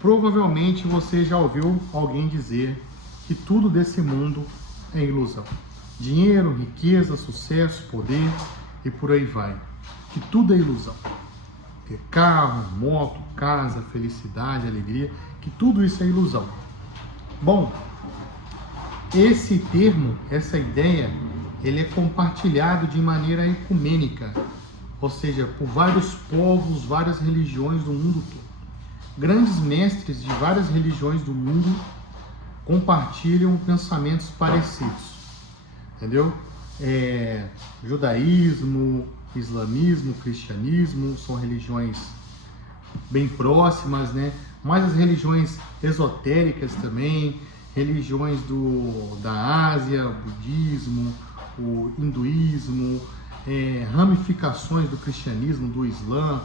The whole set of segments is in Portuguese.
Provavelmente você já ouviu alguém dizer que tudo desse mundo é ilusão. Dinheiro, riqueza, sucesso, poder e por aí vai. Que tudo é ilusão. Ter carro, moto, casa, felicidade, alegria, que tudo isso é ilusão. Bom, esse termo, essa ideia, ele é compartilhado de maneira ecumênica, ou seja, por vários povos, várias religiões do mundo todo. Grandes mestres de várias religiões do mundo compartilham pensamentos parecidos, entendeu? Judaísmo, islamismo, cristianismo são religiões bem próximas, né? Mas as religiões esotéricas também, religiões da Ásia, o budismo, o hinduísmo, ramificações do cristianismo, do islã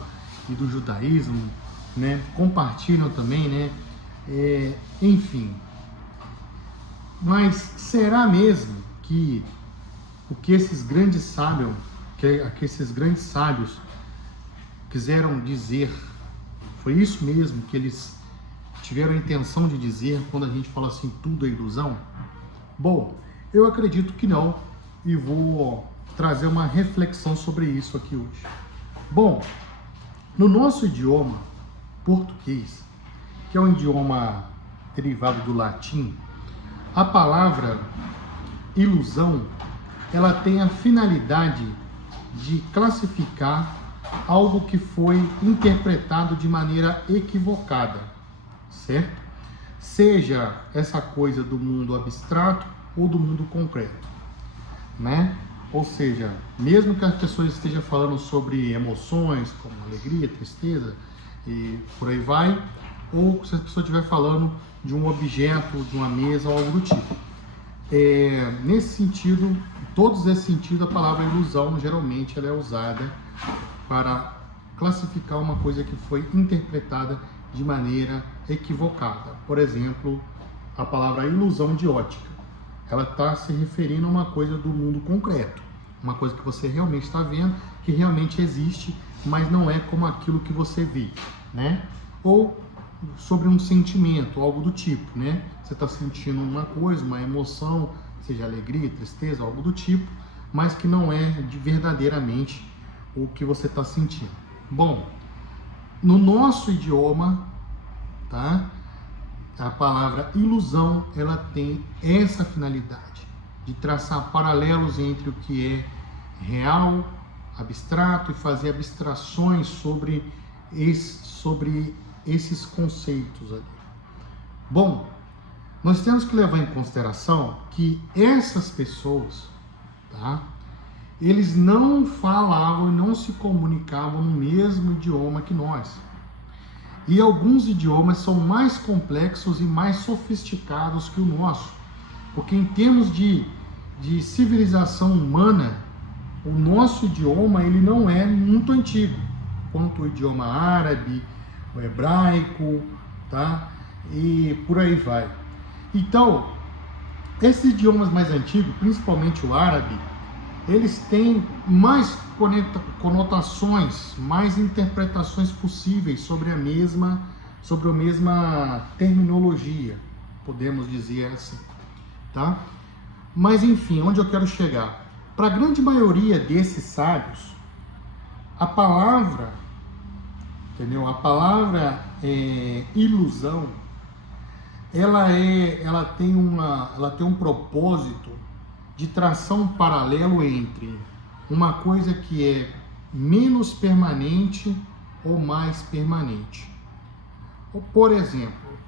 e do judaísmo, né? Compartilham também, né? Enfim. Mas será mesmo que o que esses grandes sábios, que esses grandes sábios quiseram dizer, foi isso mesmo que eles tiveram a intenção de dizer quando a gente fala assim, tudo é ilusão? Bom, eu acredito que não e vou trazer uma reflexão sobre isso aqui hoje. Bom, no nosso idioma português, que é um idioma derivado do latim, a palavra ilusão, ela tem a finalidade de classificar algo que foi interpretado de maneira equivocada, certo? Seja essa coisa do mundo abstrato ou do mundo concreto, né? Ou seja, mesmo que as pessoas estejam falando sobre emoções, como alegria, tristeza e por aí vai, ou se a pessoa estiver falando de um objeto, de uma mesa ou algo do tipo. Nesse sentido, todos esses sentidos, a palavra ilusão, geralmente, ela é usada para classificar uma coisa que foi interpretada de maneira equivocada. Por exemplo, a palavra ilusão de ótica. Ela está se referindo a uma coisa do mundo concreto. Uma coisa que você realmente está vendo, que realmente existe, mas não é como aquilo que você vê, né? Ou sobre um sentimento, algo do tipo, né? Você está sentindo uma coisa, uma emoção, seja alegria, tristeza, algo do tipo, mas que não é verdadeiramente o que você está sentindo. Bom, no nosso idioma, tá? A palavra ilusão, ela tem essa finalidade de traçar paralelos entre o que é real, abstrato e fazer abstrações sobre esses conceitos ali. Bom, nós temos que levar em consideração que essas pessoas, tá? Eles não falavam e não se comunicavam no mesmo idioma que nós. E alguns idiomas são mais complexos e mais sofisticados que o nosso. Porque em termos de civilização humana, o nosso idioma ele não é muito antigo, quanto o idioma árabe, o hebraico, tá? E por aí vai. Então, esses idiomas mais antigos, principalmente o árabe, eles têm mais conotações, mais interpretações possíveis sobre a mesma terminologia, podemos dizer assim, tá? Mas enfim, onde eu quero chegar? Para a grande maioria desses sábios, a palavra, entendeu? A palavra ilusão, ela tem um propósito de traçar um paralelo entre uma coisa que é menos permanente ou mais permanente. Por exemplo,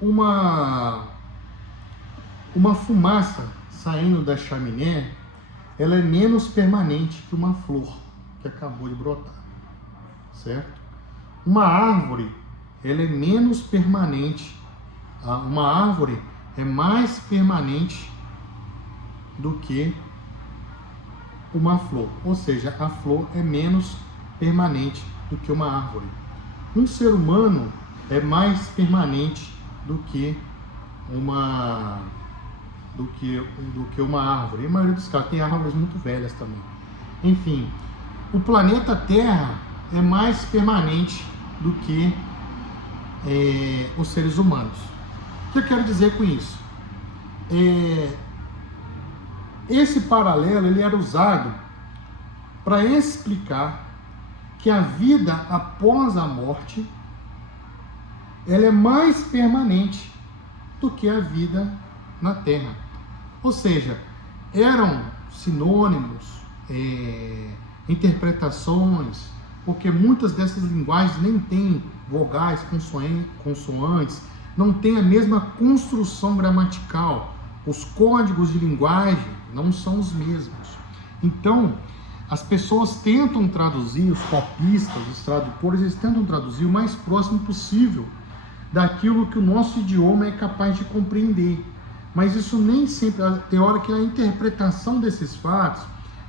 uma fumaça saindo da chaminé, ela é menos permanente que uma flor que acabou de brotar, certo? Uma árvore, ela é menos permanente, uma árvore é mais permanente do que uma flor, ou seja, a flor é menos permanente do que uma árvore. Um ser humano é mais permanente do que uma árvore. E a maioria dos casos tem árvores muito velhas também. Enfim, o planeta Terra é mais permanente do que os seres humanos. O que eu quero dizer com isso? Esse paralelo ele era usado para explicar que a vida após a morte ela é mais permanente do que a vida na Terra. Ou seja, eram sinônimos, interpretações, porque muitas dessas linguagens nem têm vogais, consoantes, não tem a mesma construção gramatical. Os códigos de linguagem não são os mesmos. Então, as pessoas tentam traduzir, os copistas, os tradutores, eles tentam traduzir o mais próximo possível daquilo que o nosso idioma é capaz de compreender. Mas isso nem sempre, tem hora que a interpretação desses fatos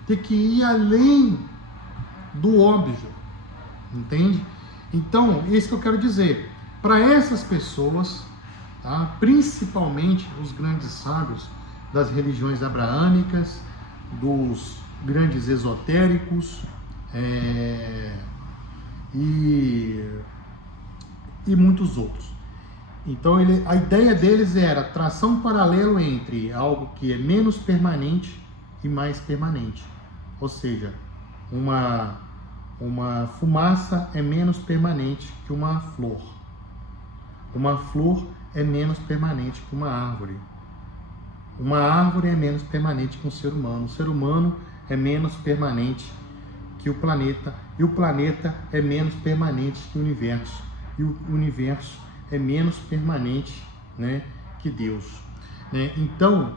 tem que ir além do óbvio, entende? Então, isso que eu quero dizer. Para essas pessoas, tá? Principalmente os grandes sábios das religiões abraâmicas, dos grandes esotéricos e muitos outros. Então a ideia deles era traçar um paralelo entre algo que é menos permanente e mais permanente. Ou seja, uma fumaça é menos permanente que uma flor. Uma flor é menos permanente que uma árvore. Uma árvore é menos permanente que um ser humano. O ser humano é menos permanente que o planeta. E o planeta é menos permanente que o universo. E o universo é menos permanente, né, que Deus. Né? Então,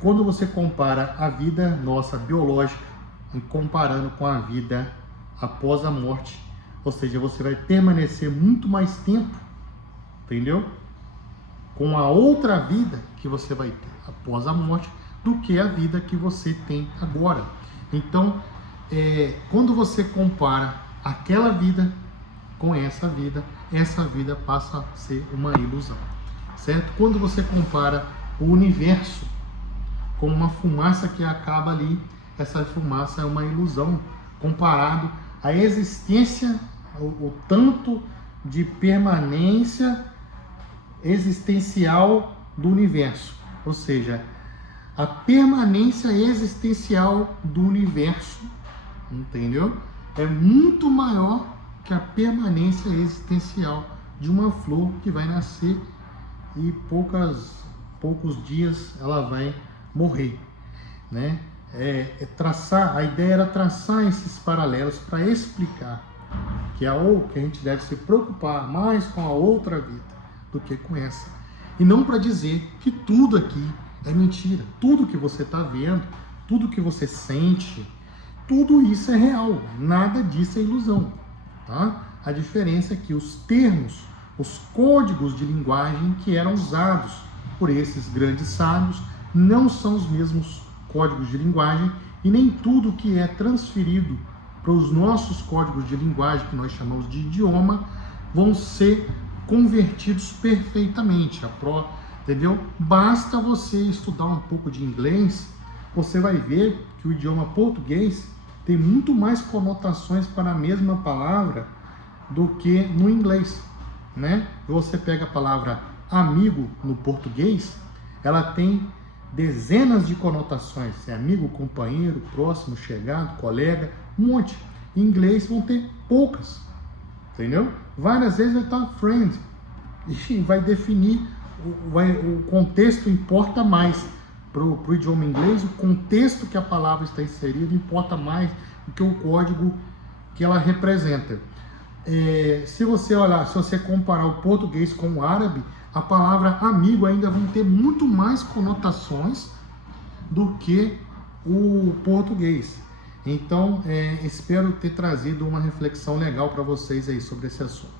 quando você compara a vida nossa biológica, comparando com a vida após a morte, ou seja, você vai permanecer muito mais tempo, entendeu? Com a outra vida que você vai ter após a morte, do que a vida que você tem agora. Então, quando você compara aquela vida com essa vida passa a ser uma ilusão, certo? Quando você compara o universo com uma fumaça que acaba ali, essa fumaça é uma ilusão, comparado à existência, o tanto de permanência existencial do universo, ou seja, a permanência existencial do universo, entendeu? É muito maior que a permanência existencial de uma flor que vai nascer e poucos dias ela vai morrer, né? A ideia era traçar esses paralelos para explicar que a gente deve se preocupar mais com a outra vida do que com essa, e não para dizer que tudo aqui é mentira, tudo que você está vendo, tudo que você sente, tudo isso é real, nada disso é ilusão. Tá? A diferença é que os termos, os códigos de linguagem que eram usados por esses grandes sábios não são os mesmos códigos de linguagem, e nem tudo que é transferido para os nossos códigos de linguagem, que nós chamamos de idioma, vão ser convertidos perfeitamente. Entendeu? Basta você estudar um pouco de inglês, você vai ver que o idioma português tem muito mais conotações para a mesma palavra do que no inglês, né? Você pega a palavra amigo no português, ela tem dezenas de conotações, é amigo, companheiro, próximo, chegado, colega, um monte. Em inglês vão ter poucas, entendeu? Várias vezes vai estar friend, e vai definir, o contexto importa mais. Para o idioma inglês, o contexto que a palavra está inserida importa mais do que o código que ela representa. Se você comparar o português com o árabe, a palavra amigo ainda vão ter muito mais conotações do que o português. Então, espero ter trazido uma reflexão legal para vocês aí sobre esse assunto.